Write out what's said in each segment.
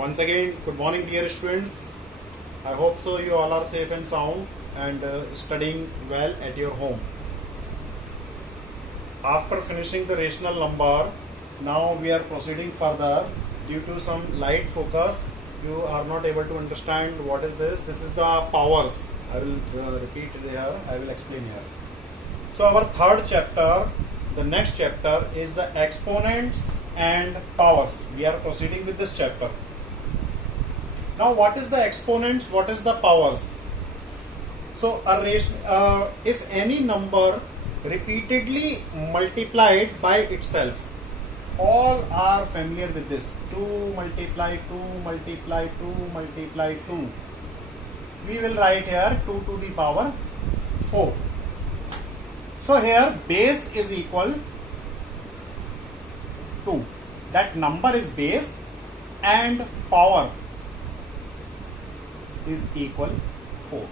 Once again, good morning, dear students. I hope so you all are safe and sound and studying well at your home. After finishing the rational number, now we are proceeding further. Due to some light focus, you are not able to understand what is this. This is the powers. I will repeat it here. I will explain here. So our third chapter, the next chapter is the exponents and powers. We are proceeding with this chapter. Now, what is the exponents? What is the powers? So, if any number repeatedly multiplied by itself, all are familiar with this. 2 multiply 2 multiply 2 multiply 2. We will write here 2 to the power 4. So, here base is equal 2. That number is base and power is equal 4.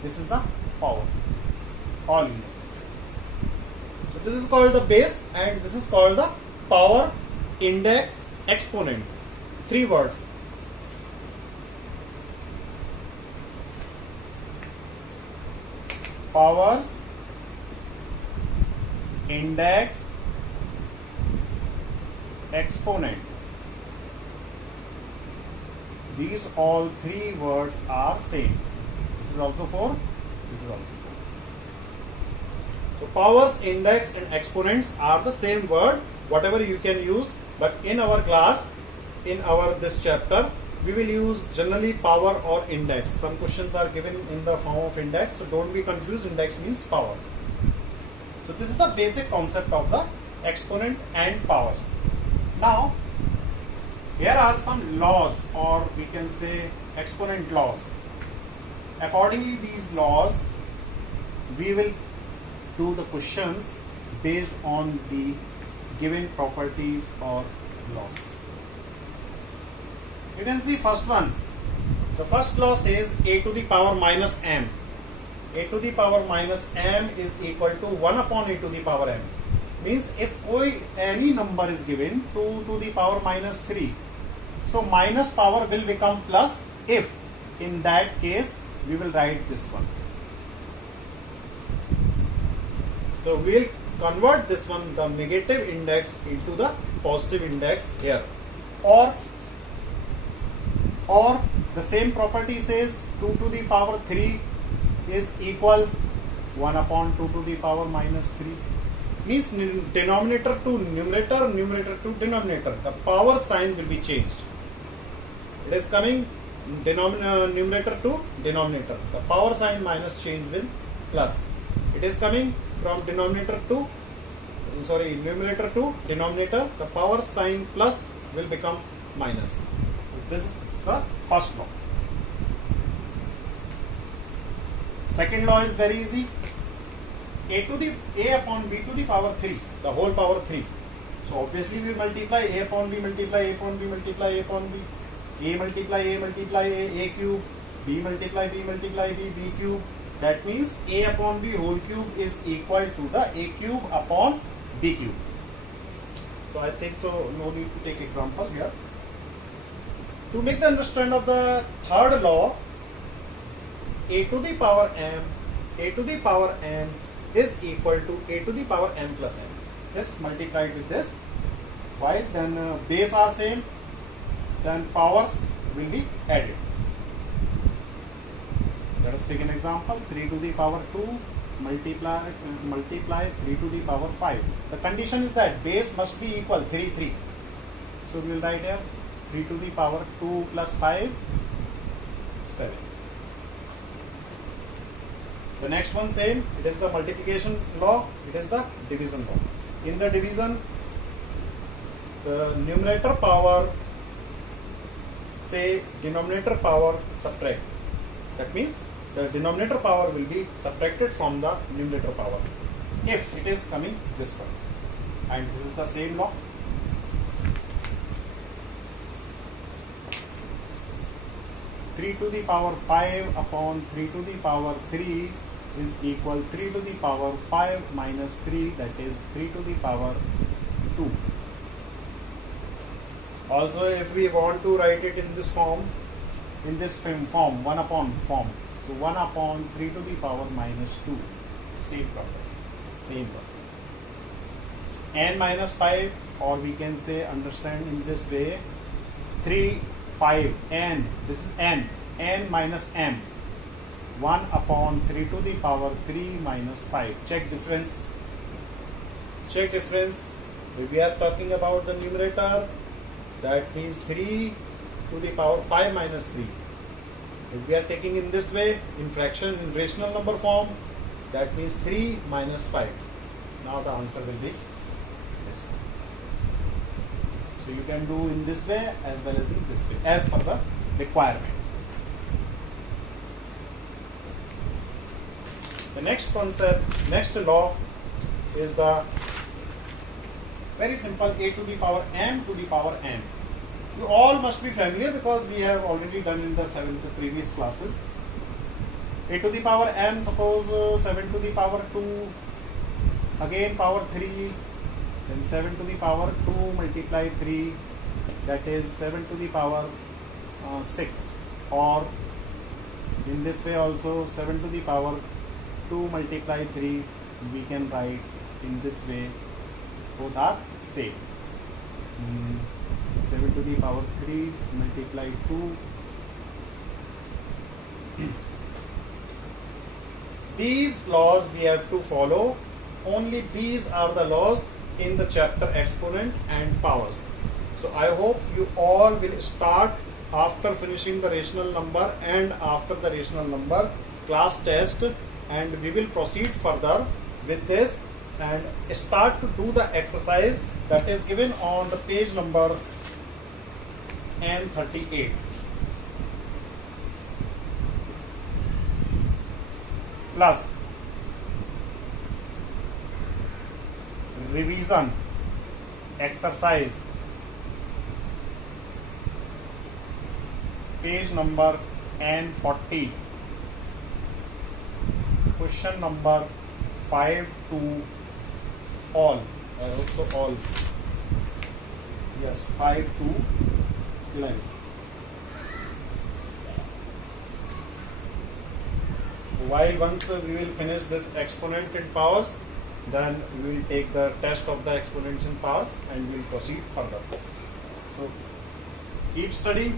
This is the power. All in. So this is called the base and this is called the power, index, exponent. 3 words. Powers, index, exponent. These all 3 words are same. This is also 4. This is also 4. So powers, index and exponents are the same word, whatever you can use, but in our class, in our this chapter, we will use generally power or index. Some questions are given in the form of index, so don't be confused. Index means power. So this is the basic concept of the exponent and powers. Now, here are some laws, or we can say exponent laws. Accordingly, these laws, we will do the questions based on the given properties or laws. You can see first one. The first law says a to the power minus m. A to the power minus m is equal to 1 upon a to the power m. Means if any number is given 2 to the power minus 3. So minus power will become plus if in that case we will write this one. So we will convert this one, the negative index, into the positive index here. Or the same property says 2 to the power 3 is equal 1 upon 2 to the power minus 3. Means denominator to numerator, numerator to denominator. The power sign will be changed. It is coming numerator to denominator. The power sign minus change with plus. It is coming from numerator to denominator. The power sign plus will become minus. This is the first law. Second law is very easy. A upon b to the power 3, the whole power 3. So obviously we multiply a upon b, multiply a upon b, multiply a upon b. A multiply a cube, b multiply b, b cube. That means a upon b whole cube is equal to the a cube upon b cube. So I think so no need to take example here. To make the understand of the third law, a to the power m is equal to a to the power m plus n. Just multiplied with this. While then base are same, then powers will be added. Let us take an example. 3 to the power 2 multiply 3 to the power 5. The condition is that base must be equal 3. So we will write here 3 to the power 2 plus 5, 7. The next one same. It is the multiplication law. It is the division law. In the division, the numerator power, say denominator power subtract. That means the denominator power will be subtracted from the numerator power if it is coming this way. And this is the same law. Three to the power 5 upon 3 to the power 3 is equal 3 to the power 5 minus 3, that is 3 to the power 2. Also, if we want to write it in this form, form 1 upon form, so 1 upon 3 to the power minus 2, same problem. So n minus 5, or we can say understand in this way, 3 5 n, this is n minus m, 1 upon 3 to the power 3 minus 5. Check difference. If we are talking about the numerator, that means 3 to the power 5 minus 3. If we are taking in this way, in fraction, in rational number form, that means 3 minus 5. Now the answer will be this. So you can do in this way as well as in this way, as per the requirement. The next concept, next law is the very simple a to the power m to the power n. You all must be familiar because we have already done in the previous classes. A to the power m, suppose 7 to the power 2, again power 3, then 7 to the power 2 multiply 3, that is 7 to the power 6, or in this way also 7 to the power 2 multiply 3, we can write in this way, both are same. 7 to the power 3 multiply 2. These laws we have to follow. Only these are the laws in the chapter exponent and powers. So I hope you all will start after finishing the rational number and after the rational number class test, and we will proceed further with this and start to do the exercise that is given on the page number N38. Plus revision exercise, page number N40, question number 5 to all. I hope so all. Yes, 5 to 11. While once we will finish this exponent and powers, then we will take the test of the exponents and powers and we will proceed further. So keep studying,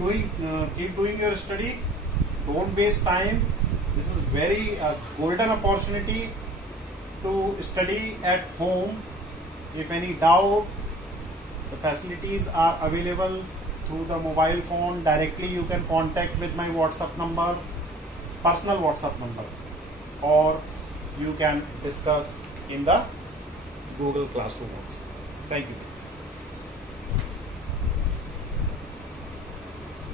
keep doing your study. Don't waste time. This is very golden opportunity to study at home. If any doubt, the facilities are available through the mobile phone. Directly you can contact with my WhatsApp number, personal WhatsApp number, or you can discuss in the Google Classroom also. Thank you.